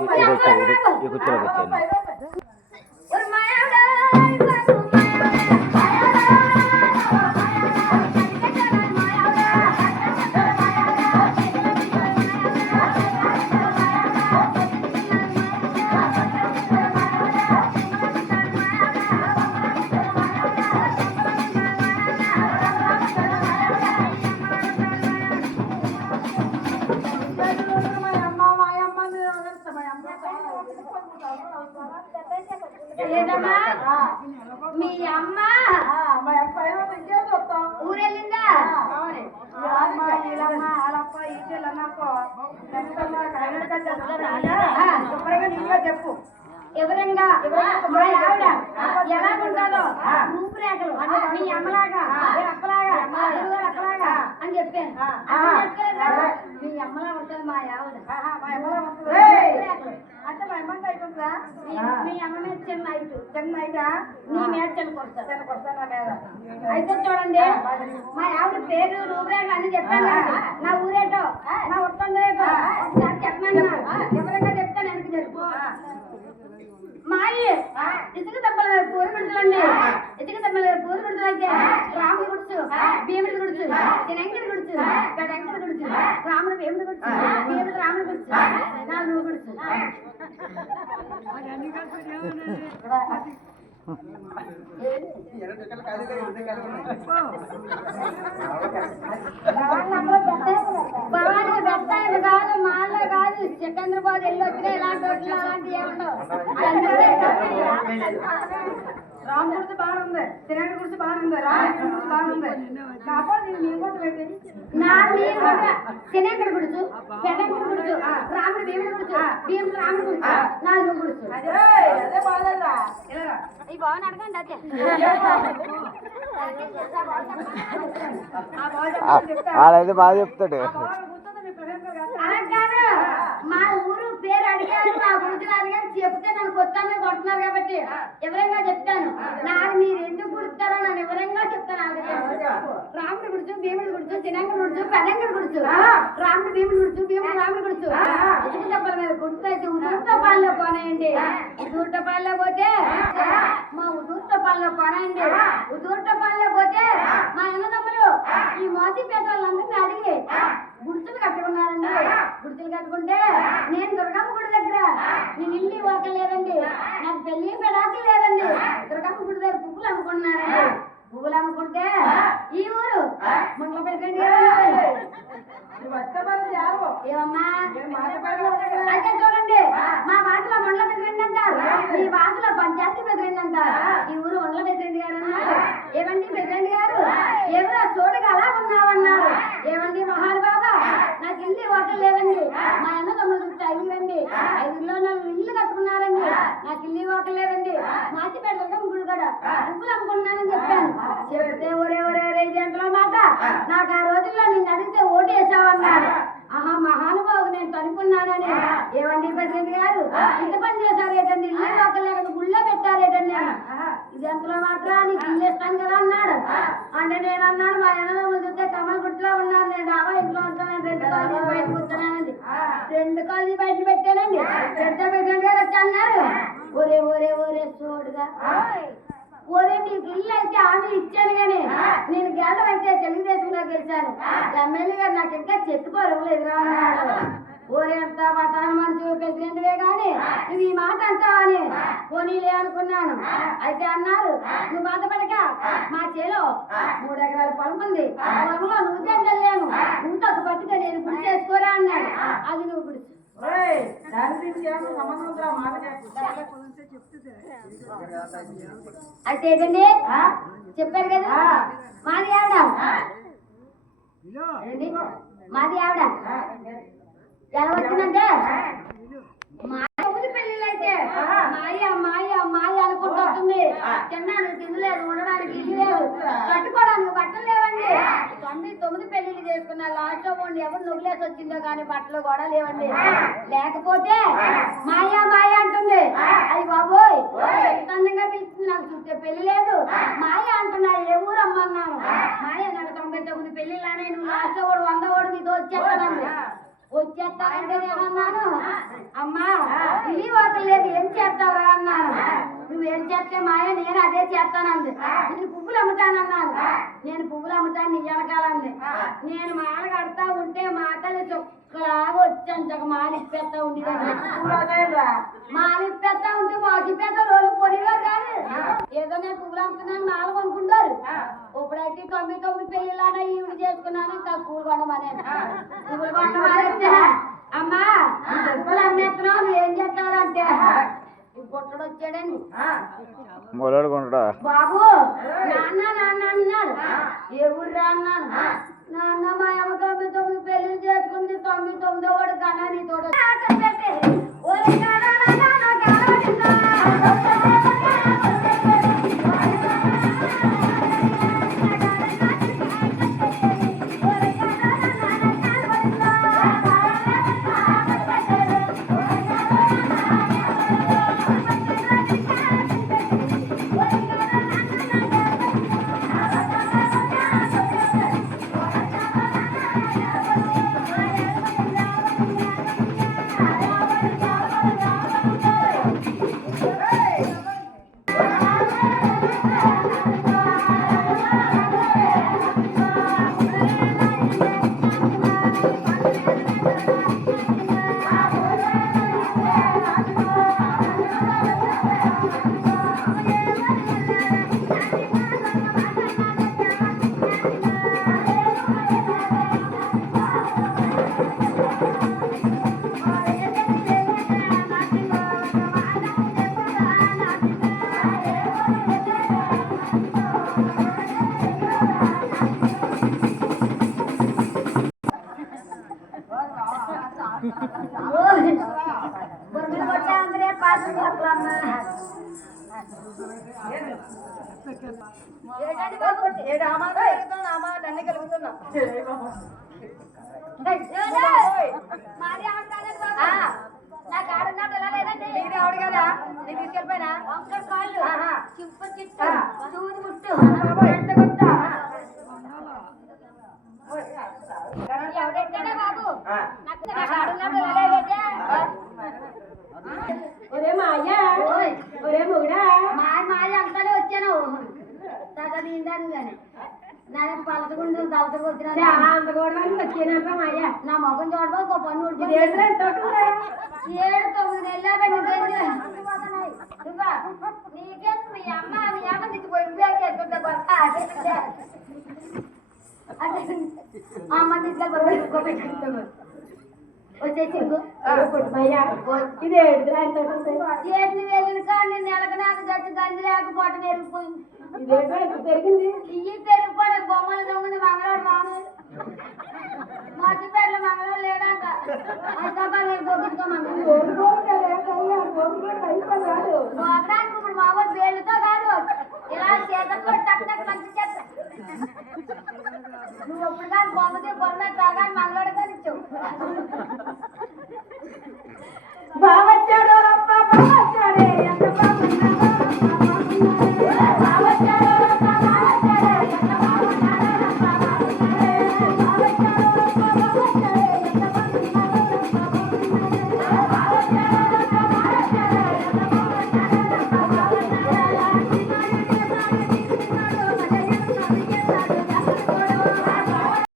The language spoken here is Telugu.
కుర్చీలో పెట్టాను మీ అమ్మ? ఊరెళ్ళిందా? చెప్పు ఎవరంగా? మా ఆవిడ. ఎలా ఉంటారో రూపురేఖలు. మీ అమ్మలాగా? ఇదిగో అక్కలాగా? అని చెప్పాను? మీ అమ్మలా ఉంటుంది మా ఆవిడ. రూపురేఖలు. అంటే మా అమ్మంతా అయిపోతుందా మీ- మీ అమ్మ మీద చిన్న హైట్ చిన్న అయితే? నీ మీద చిన్న కొడతాను నా మీద. అయితే చూడండి మా ఆవిడ పేరు రూపురేఖలు అని చెప్పాను. నా ఊరేటో నా ఒకసారి చెప్పమన్నా? ఎవరైనా చెప్తాను వెనక్కి జరుపు మాయి ఇసుక తప్పల మీద పూలు పెడుతుందండి ఇసుక తప్పల మీద పూలు పెడుతుందంటే భీముడు గుడుచు తినంకిడి గుడుచు గడంకిడి గుడుచు రాముడు భీముడు గుడుచు భీముడు రాముడు గుడుచు నాలుగు గుడుచు భవానికి బెత్తాయిలు కాదు మాల్లో కాదు సికంద్రాబాద్ వెళ్ళి వచ్చినా ఇలాంటి రోడ్లు అలాంటివి ఏముండవు. రామ్ గురించి బాగుంది. తిరగ గురించి బాగుంది. రామ్ గురించి బాగుంది. కాకపోతే నేను నీ కొట్టు పెట్టి నా రాముడు భీముడు భీముడు రాముడు అదే అదే బాగాలేదా ఇలా ఈ అడగండి అదే. బాగా చెప్తా. ఆడైతే బాగా చెప్తాడు. అలా కాదు. మా పేరు అడిగారు మా గురించి అడిగారు చెప్తే నన్ను కొత్తానే కొడుతున్నారు కాబట్టి వివరంగా చెప్తాను. నాకు మీరు ఎందుకు గుడుతారో నన్ను వివరంగా చెప్తాను రాముడి గుడుచు భీముడి గుడుచు తినంగుడి గుడుచు పెనంగుడి గుడుచు. రాముడు భీముడి గుడుచు భీముడు రాముడి గుడుచు. ఇసుక తప్పల మీద గుడుతూ అయితే ఉదూర్త పాల్లో పోనాయండి. ఉదూర్త పాల్లో పోతే మా ఉదూర్త పాల్లో పోనాయండి. ఉదూర్త పాల్లో పోతే మా అన్నదమ్ములు ఈ మోసీపేట వాళ్ళందరినీ అడిగి గుడిసెలు కట్టుకున్నారండి. గుడిసెలు కట్టుకుంటే నేను దుర్గమ్మ గుడి దగ్గర. నేను ఇల్లు ఇవ్వకలేదండి నాకు పెళ్ళి పెడాకి లేదండి. దుర్గమ్మ గుడి దగ్గర పువ్వులు అమ్ముకున్నానండి పువ్వులు అమ్ముకుంటే ఈ ఊరు మరి యారు. ఏమమ్మా. అయితే చూడండి మా భాషలో మండల ప్రెసిడెంట్ అంటారు మీ భాషలో పంచాయతీ ప్రెసిడెంట్ అంటారు ఈ ఊరు మండల ప్రెసిడెంట్ గారు అన్నారు ఏమండి ప్రెసిడెంట్ గారు ఎవరో చోటుగా అలా ఉన్నావన్నారు ఏమండి మహాన్ బాబా నాకు ఇల్లు ఇవ్వకం లేదండి మా అన్న తమ్ముడు చుట్టూ ఐదుగురండి ఐదుగురిలో నలుగురు ఇల్లు కట్టుకున్నారండి నాకు ఇల్లు ఇవ్వకం లేదండి మాచి పెడతాం గుడి కూడా పువ్వులు అమ్ముకున్నానని చెప్పాను. చెప్తే ఒరే ఒరే జంటల మాట. నాకు ఆ రోజుల్లో నిన్ను అడిగితే ఓటు వేసావన్నాడు ఆహా మహానుభావుడు నేను తనుకున్నానని ఏమండి ప్రెసిడెంట్ గారు? ఇంత పని చేశారేటండి? ఇల్లు ఒకలేక గుళ్ళో పెట్టారేటండి? ఎంతలో మాత్రం నీకు ఇల్లు ఇస్తాను కదా అన్నాడు. అంటే నేను అన్నాను మా అన్నదమ్ములు చూస్తే కమల్ గుట్లో ఉన్నాను నేను డాబా ఇంట్లో ఉంటాను రెండు కాళ్ళు బయట కూర్చున్నానండి రెండు కాళ్ళు బయట పెట్టానండి. పెద్ద ప్రెసిడెంట్ గారు వచ్చి అన్నారు. ఒరే ఒరే ఒరే చూడుగా ఒరే నీకు ఇల్లు అయితే హామీ ఇచ్చాను గానీ నేను గెలం అయితే తెలుగుదేశంలో గెలిచాను. ఎమ్మెల్యే గారు నాకు ఇంకా ఎదురా అన్నాడు ఓరే అంత పట్టాను మంచి ప్రెసిడెంట్వే కానీ నువ్వు ఈ మాట అంటావని పోనీలే అనుకున్నాను. అయితే అన్నారు నువ్వు బాధపడక మా చేలో మూడు ఎకరాల పొలం ఉంది. పొలంలో నువ్వు వెళ్ళాను నువ్వు పట్టుగా నేను గుడి చేసుకోరా అన్నాడు. అది నువ్వు గుడి అయితే ఏంటండి? చెప్పారు కదా. మాది ఆవిడ. ఏంటి? మాది ఆవిడ. ఎలా వచ్చిందంటే? అయితే మాయ మాయ మాయ అనుకుంటూ వస్తుంది తిన్నాను తినలేదు ఉండడానికి ఇల్లు లేదు కట్టుకోవడానికి బట్టలు లేవండి. తొమ్మిది తొమ్మిది పెళ్ళిళ్ళు చేసుకున్న లాస్ట్లో ఉండి ఎవరు నువ్వులేసి వచ్చిందో కానీ బట్టలు కూడా లేవండి. లేకపోతే మాయా మాయ అంటుంది. అది బాబోయ్ ఖచ్చితంగా పిలిచింది నాకు చుట్టే పెళ్ళి లేదు. మాయ అంటున్నా ఏ ఊరు అమ్మన్నాను మాయ నాకు తొంభై తొమ్మిది పెళ్ళిలానే నువ్వు లాస్ట్ ఓడు వంద ఓడు నీతో వచ్చేస్తానండి వచ్చేస్తానంటే నేనన్నాను. అమ్మా వాటర్ లేదు ఏం చేస్తావురా అన్నాను నువ్వేం చేస్తే మాయ నేను అదే చేస్తానంది. నేను పువ్వులు అమ్ముతానన్నాను. నేను పువ్వులు అమ్ముతాను నీ వెనకాలంది నేను మాల కడతా ఉంటే మాటలు చొక్కలాగా వచ్చాను మాలిప్పేస్తా ఉండేదాన్ని మాలిప్పేస్తా ఉంటే మాసిప్పేస్తా రోజు పొడిగా కాదు ఏదో నేను పువ్వులు అమ్ముతున్నాను మాల కొనుక్కుంటారు. ఇప్పుడైతే తొమ్మిది తొమ్మిది పెళ్ళిలాగా ఈవిడ చేసుకున్నాను ఇంకా పువ్వులు కొనమనే పువ్వులు కొనమానంటే అమ్మా పువ్వులు అమ్మేస్తున్నావు నువ్వు ఏం చేస్తావంటే? పుట్టడు వచ్చాడండి. మొలడు కొంటడా? బాబు నాన్న నాన్న అన్నాడు. ఏ ఊర్రా అన్నాను. నాన్న మా అమ్మ తొమ్మిది తొమ్మిది పెళ్ళి చేసుకుంది తొమ్మిది తొమ్మిదో వాడు కన్నా నీ తోడు Thank you. ఎగుతున్నాం ఆమాగా అన్ని కలుగుతున్నాం ఒరే మాయ ఒరే మొగుడా. మాయ మాయ అంతానే వచ్చాను. చాలా మాయ. నా ముఖం చూడబో ఒక పన్ను? ఏడు తొమ్మిది నెలలు నీకే మీ అమ్మ మీ అమ్మ నీకు పొయ్యి చేసుకుంటా కొత్త అమ్మ తీసుకెళ్ళి వచ్చేసి మాయ ఇది? చేతిని వెళ్ళిన కానీ నెలకు నాకు గట్టి గంజి లేకపోవటం పెరిగింది. ఇవి పెరిగిపోయి బొమ్మలు దొంగని మంగళవాడు మామూలు మర్చిపోయారు మంగళవాడు గోరు కదా, ఇప్పుడు మా ఇలా చేతతో టక్ టక్ మంచి చేస్తా నువ్వు ఇప్పుడు కానీ బొమ్మకి బొమ్మ బాగా వచ్చాడు